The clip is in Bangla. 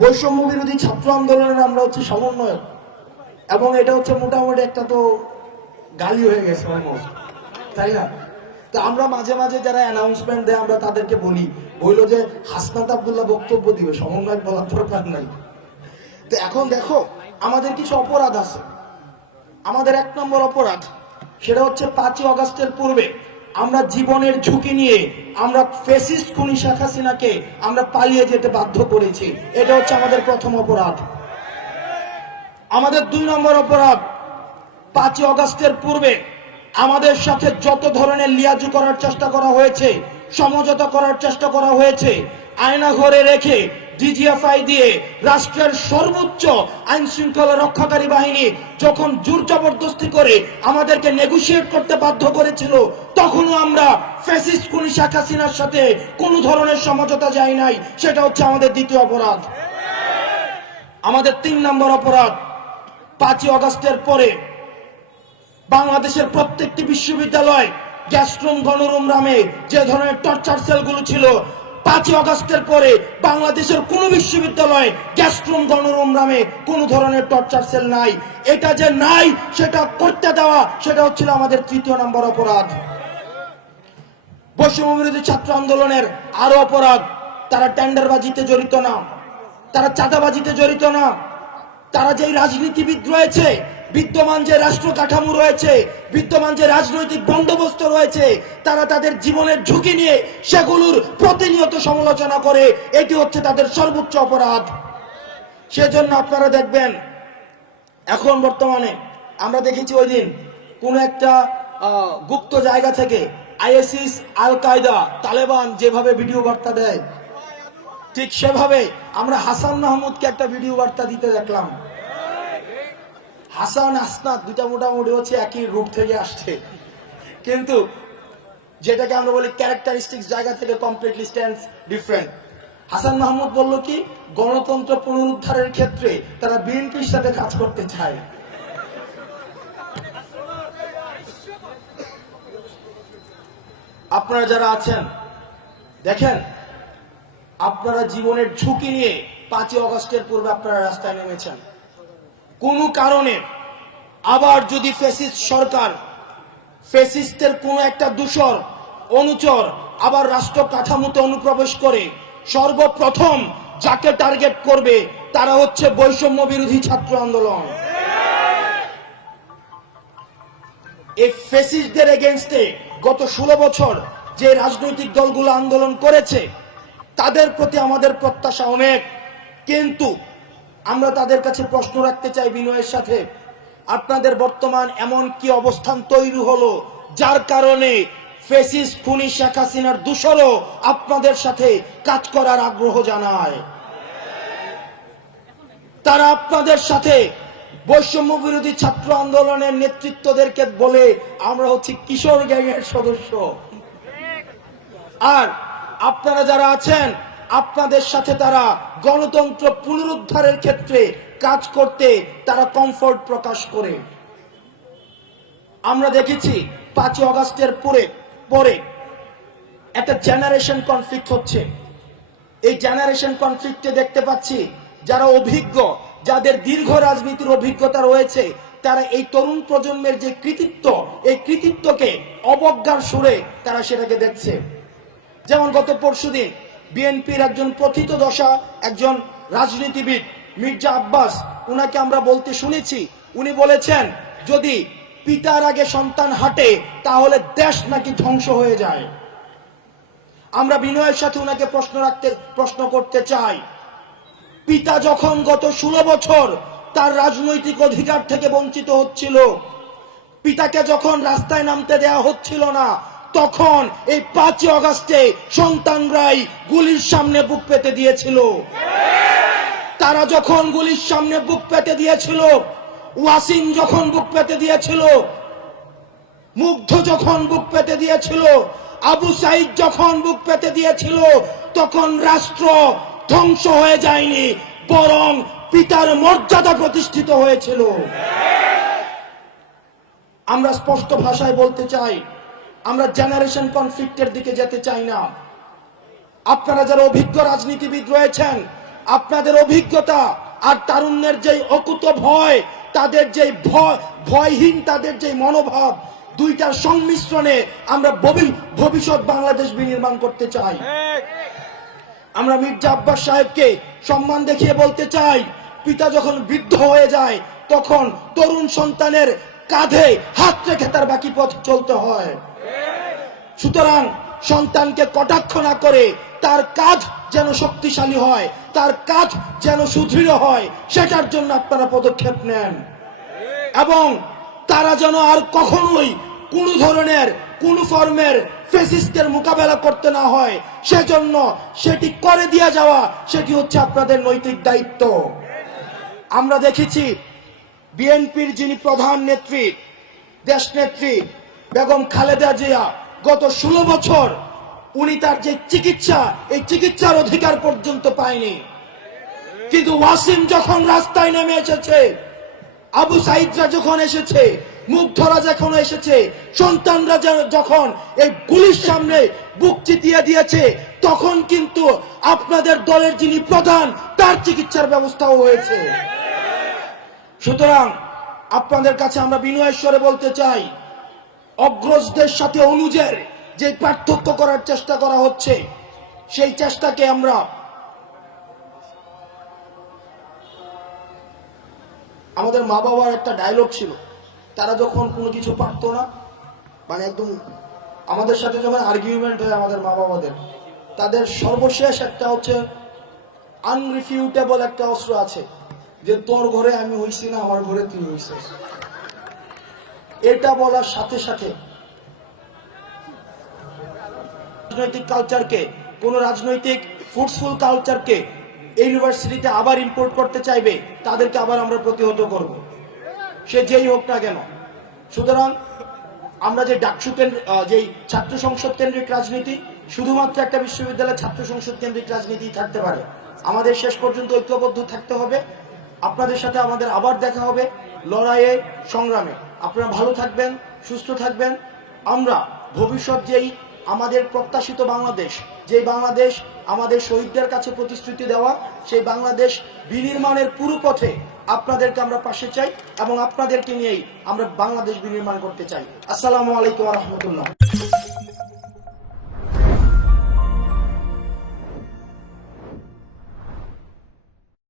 বৈষম্য বিরোধী ছাত্র আন্দোলনের আমরা হচ্ছে সমন্বয়ক, এবং এটা হচ্ছে মোটামুটি একটা তো গালি হয়ে গেছে অলমোস্ট, তাই না? তো আমরা মাঝে মাঝে যারা অ্যানাউন্সমেন্ট দেয় আমরা তাদেরকে বললো যে হাসনাত আব্দুল্লাহ বক্তব্য দিবে, সমন্বয়ক বলার দরকার নাই। তো এখন দেখো, আমাদের কিছু অপরাধ আছে। আমাদের 1 নম্বর অপরাধ সেটা হচ্ছে 5ই আগস্টের পূর্বে আমরা জীবনের ঝুঁকি নিয়ে আমরা ফ্যাসিস্ট খুনি শেখ হাসিনাকে আমরা পালিয়ে যেতে বাধ্য করেছি। এটা হচ্ছে আমাদের প্রথম অপরাধ। আমাদের 2 নম্বর অপরাধ, 5ই আগস্টের পূর্বে আমাদের সাথে যত ধরনের লিয়াজু করার চেষ্টা করা হয়েছে, সমঝোতা করার চেষ্টা করা হয়েছে, আয়না ঘরে রেখে ডিজিএফআই দিয়ে রাষ্ট্রের সর্বোচ্চ আইন শৃঙ্খলা রক্ষাকারী বাহিনী যখন জোর জবরদস্তি করে আমাদেরকে নেগোশিয়েট করতে বাধ্য করেছিল, তখনও আমরা ফ্যাসিস্ট খুনি শেখ হাসিনার সাথে কোনো ধরনের সমঝোতা যাই নাই। সেটা হচ্ছে আমাদের দ্বিতীয় অপরাধ। আমাদের 3 নম্বর অপরাধ, 5ই আগস্টের পরে বাংলাদেশের প্রত্যেকটি বিশ্ববিদ্যালয় গ্যাস্ট্রুম গণরুম নামে যে ধরনের টর্চার সেলগুলো ছিল, 5ই আগস্টের পরে বাংলাদেশের কোন বিশ্ববিদ্যালয়ে গ্যাস্ট্রুম গণরুম নামে কোন ধরনের টর্চার সেল নাই। এটা যে নাই সেটা করতে দেওয়া, সেটা হচ্ছিল আমাদের 3 নম্বর অপরাধ। বৈষম্য বিরোধী ছাত্র আন্দোলনের আরো অপরাধ, তারা টেন্ডারবাজিতে জড়িত না, তারা চাঁদাবাজিতে জড়িত না, তারা যে রাজনীতিবিদ রয়েছে, বিদ্যমান যে রাষ্ট্র কাঠামো রয়েছে, বিদ্যমান যে রাজনৈতিক বন্দোবস্ত রয়েছে, তারা তাদের জীবনের ঝুঁকি নিয়ে সেগুলোর প্রতিনিয়ত সমালোচনা করে। এটি হচ্ছে তাদের সর্বোচ্চ অপরাধ। সেজন্য আপনারা দেখবেন এখন বর্তমানে আমরা দেখেছি ওই দিন কোন একটা গুপ্ত জায়গা থেকে আইএসিস, আল কায়দা, তালেবান যেভাবে ভিডিও বার্তা দেয়, ঠিক সেভাবে আমরা হাসান মাহমুদকে একটা ভিডিও বার্তা দিতে দেখলাম। হাসান হাসনাত দুটা মোটামুটি হচ্ছে একই রূপ থেকে আসছে, কিন্তু যেটাকে আমরা বলি ক্যারেক্টারিস্টিক্স জায়গা থেকে completely stands different. Hasan Mahmud বলল কি, গণতন্ত্র পুনরুদ্ধারের ক্ষেত্রে তারা বিএনপির সাথে কাজ করতে চায়। আপনারা যারা আছেন দেখেন, আপনারা জীবনের ঝুঁকি নিয়ে 5ই আগস্টের পূর্বে আপনারা রাস্তায় নেমেছেন। কোন কারণে আবার যদি ফ্যাসিস্ট সরকার, ফ্যাসিস্টের কোন একটা দূষর অনুচর আবার রাষ্ট্র কাঠামোতে অনুপ্রবেশ করে, সর্বপ্রথম যাকে টার্গেট করবে তারা হচ্ছে বৈষম্য বিরোধী ছাত্র আন্দোলন। এই ফ্যাসিস্টদের এগেইনস্টে গত 16 বছর যে রাজনৈতিক দলগুলো আন্দোলন করেছে, তাদের প্রতি আমাদের প্রত্যাশা অনেক, কিন্তু আমরা তাদের কাছে প্রশ্ন রাখতে চাই বিনয়ের সাথে, আপনাদের বর্তমান এমন কি অবস্থান তৈরি হলো যার কারণে ফ্যাসিস্ট খুনি শেখ হাসিনার দূষরও আপনাদের সাথে কাজ করার আগ্রহ জানায়? তারা আপনাদের সাথে বৈষম্য বিরোধী ছাত্র আন্দোলনের নেতৃত্বদেরকে বলে আমরা হচ্ছে কিশোর গ্যাংয়ের সদস্য। আর আপনারা যারা আছেন, আপনাদের সাথে তারা গণতন্ত্র পুনরুদ্ধারের ক্ষেত্রে কাজ করতে তারা কমফোর্ট প্রকাশ করে। আমরা দেখেছি 5ই আগস্টের পরে একটা জেনারেশন কনফ্লিক্ট হচ্ছে। এই জেনারেশন কনফ্লিক্টে দেখতে পাচ্ছি যারা অভিজ্ঞ, যাদের দীর্ঘ রাজনীতির অভিজ্ঞতা রয়েছে, তারা এই তরুণ প্রজন্মের যে কৃতিত্ব, এই কৃতিত্বকে অবজ্ঞার সুরে তারা সেটাকে দেখছে। যেমন গত পরশুদিন বিএনপির একজন প্রথিতযশা একজন রাজনীতিবিদ মির্জা আব্বাস, উনাকে আমরা বলতে শুনেছি, উনি বলেছেন যদি পিতার আগে সন্তান হাঁটে তাহলে দেশ নাকি ধ্বংস হয়ে যায়। আমরা বিনয়ের সাথে উনাকে প্রশ্ন করতে চাই, পিতা যখন গত 16 বছর তার রাজনৈতিক অধিকার থেকে বঞ্চিত হচ্ছিল, পিতাকে যখন রাস্তায় নামতে দেয়া হচ্ছিল না, তখন এই 5ই আগস্টে সন্তানরাই গুলির সামনে বুক পেতে দিয়েছিল। তারা যখন গুলির সামনে বুক পেতে দিয়েছিল, ওয়াসিম যখন বুক পেতে দিয়েছিল, মুগ্ধ যখন বুক পেতে দিয়েছিল, আবু সাইদ যখন বুক পেতে দিয়েছিল, তখন রাষ্ট্র ধ্বংস হয়ে যায়নি, বরং পিতার মর্যাদা প্রতিষ্ঠিত হয়েছিল। আমরা স্পষ্ট ভাষায় বলতে চাই, আমরা জেনারেশন কনফ্লিক্টের দিকে যেতে চাই না। আপনারা যারা অভিজ্ঞ রাজনীতিবিদ রয়েছেন, আপনাদের অভিজ্ঞতা আর তারুণ্যের যে অকুত ভয়, তাদের যে ভয়হীন তাদের যে মনোভাব, দুইটার সংমিশ্রণে আমরা ভবিষ্যৎ বাংলাদেশ বিনির্মাণ করতে চাই। আমরা মির্জা আব্বাস সাহেবকে সম্মান দেখিয়ে বলতে চাই, পিতা যখন বৃদ্ধ হয়ে যায় তখন তরুণ সন্তানের কাঁধে হাত রেখে তার বাকি পথ চলতে হয়। সুতরাং সন্তানকে কটাক্ষ না করে তার কাঁধ যেন শক্তিশালী হয়, তার কাঁধ যেন সুদৃঢ় হয়, সেটার জন্য আপনারা পদক্ষেপ নেন এবং তারা যেন আর কখনোই কোন ধরনের কোন ফর্মের ফ্যাসিস্টের মোকাবেলা করতে না হয়, সেজন্য সেটি করে দিয়ে যাওয়া সেটি হচ্ছে আপনাদের নৈতিক দায়িত্ব। আমরা দেখেছি বিএনপির যিনি প্রধান নেত্রী, দেশনেত্রী বেগম খালেদা জিয়া গত 16 বছর উনি তার যে চিকিৎসা, এই চিকিৎসার অধিকার পর্যন্ত পায়নি। কিন্তু ওয়াসিম যখন রাস্তায় নেমে এসেছে, আবু সাইদরা যখন এসেছে, মুগ্ধরা যখন এসেছে, সন্তানরা যখন এই গুলির সামনে বুক চিতিয়ে দিয়েছে, তখন কিন্তু আপনাদের দলের যিনি প্রধান তার চিকিৎসার ব্যবস্থাও হয়েছে। সুতরাং আপনাদের কাছে আমরা বিনয়ের স্বরে বলতে চাই, অগ্রজদের সাথে অনুজের যে পার্থক্য করার চেষ্টা করা হচ্ছে, সেই চেষ্টাকে আমরা আমাদের মা বাবার একটা ডায়লগ ছিল, তারা যখন কোনো কিছু পারতো না, মানে একদম আমাদের সাথে যখন আর্গুমেন্ট হয় আমাদের মা বাবাদের, তাদের সর্বশেষ একটা হচ্ছে আনরিফিউটেবল একটা অস্ত্র আছে, যে তোর ঘরে আমি হইছি না, আমার ঘরে তুই হইছিস। এটা বলার সাথে সাথে রাজনৈতিক কালচারকে, কোন রাজনৈতিক ফুডফুল কালচারকে ইউনিভার্সিটিতে আবার ইম্পোর্ট করতে চাইবে, তাদেরকে আবার আমরা প্রতিহত করব, সে যেই হোক না কেন। সুতরাং আমরা যে ডাকসু যেই ছাত্র সংসদ কেন্দ্রিক রাজনীতি, শুধুমাত্র একটা বিশ্ববিদ্যালয়ের ছাত্র সংসদ কেন্দ্রিক রাজনীতি থাকতে পারে। আমাদের শেষ পর্যন্ত ঐক্যবদ্ধ থাকতে হবে। আপনাদের সাথে আমাদের আবার দেখা হবে লড়াইয়ে, সংগ্রামে। আপনারা ভালো থাকবেন, সুস্থ থাকবেন। আমরা ভবিষ্যৎ যেই আমাদের প্রত্যাশিত বাংলাদেশ, যেই বাংলাদেশ আমাদের শহীদদের কাছে প্রতিশ্রুতি দেওয়া, সেই বাংলাদেশ বিনির্মাণের পুরো পথে আপনাদেরকে আমরা পাশে চাই এবং আপনাদেরকে নিয়েই আমরা বাংলাদেশ বিনির্মাণ করতে চাই। আসসালামু আলাইকুম ওয়া রাহমাতুল্লাহ।